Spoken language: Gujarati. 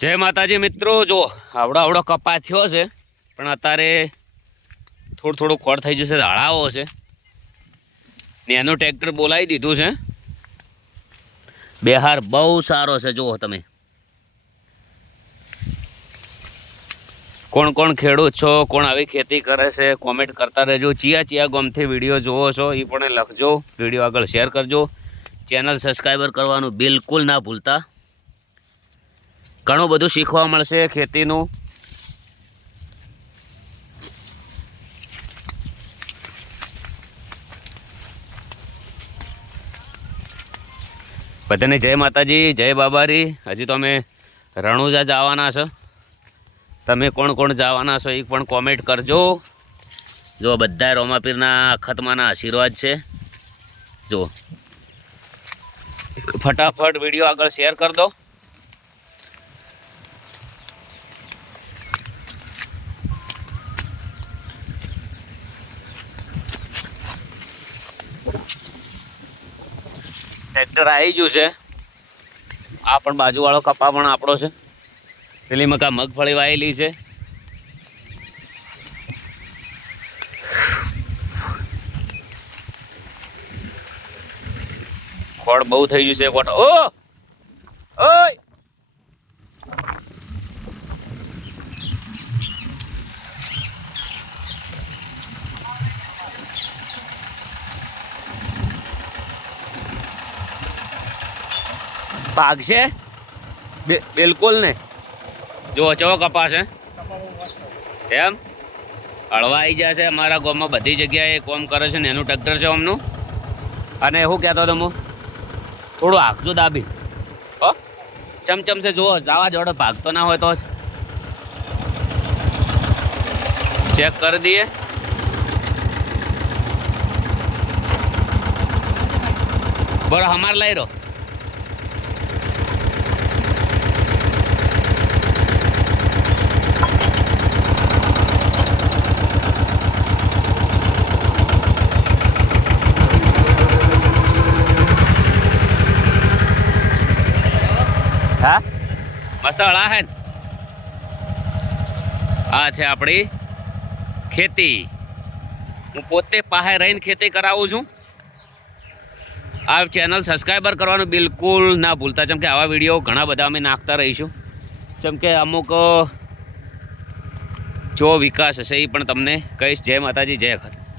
જય માતાજી મિત્રો, જો આવડો કપા થયો છે, પણ અત્યારે થોડું ખોડ થઈ જશે, ઝાડાઓ છે ને એનું ટ્રેક્ટર બોલાવી દીધું છે। બિહાર બહુ સારો છે। જુઓ તમે કોણ કોણ ખેડૂત છો, કોણ આવી ખેતી કરે છે, કોમેન્ટ કરતા રહેજો। ચિયા ગામથી વિડીયો જોવો છો એ પણ લખજો, વિડીયો આગળ શેર કરજો, ચેનલ સબસ્ક્રાઈબર કરવાનું બિલકુલ ના ભૂલતા। ઘણું બધું શીખવા મળશે ખેતીનું। બધાને જય માતાજી, જય બાબારી। હજી તો અમે રણુજા જવાના છે, તમે કોણ કોણ જવાના છો એ પણ કોમેન્ટ કરજો। જો બધા રોમાપીરના અખતમાના આશીર્વાદ છે। જો ફટાફટ વિડીયો આગળ શેર કરી દો। ટ્રેક્ટર આવી ગયું છે। આ પણ બાજુવાળો કપા પણ આપણો છે। પેલી મકા મગફળી વાયેલી છે। ખોળ બહુ થઈ ગયું છે। કોટા ઓ ઓય ભાગશે બિલકુલ ને। જો ચવો કપા છે એમ હળવા આવી જશે। અમારા ગામમાં બધી જગ્યાએ કોમ કરે છે ને એનું ટ્રેક્ટર છે અમનું। અને શું કહેતો હતો હું, થોડું હાંકજો દાબી હો, ચમચમ છે। જુઓ જવા જોડે ભાગતો ના હોય તો ચેક કરી દઈએ। બરો હમાર લઈ રહો। હા મસ્ત હળા હે ને। આ છે આપણી ખેતી। હું પોતે પાસે રહીને ખેતી કરાવું છું। આ ચેનલ સબસ્ક્રાઈબર કરવાનું બિલકુલ ના ભૂલતા, જેમ કે આવા વિડીયો ઘણા બધા અમે નાખતા રહીશું। જેમ કે અમુક જો વિકાસ હશે એ પણ તમને કહીશ। જય માતાજી, જય ખર।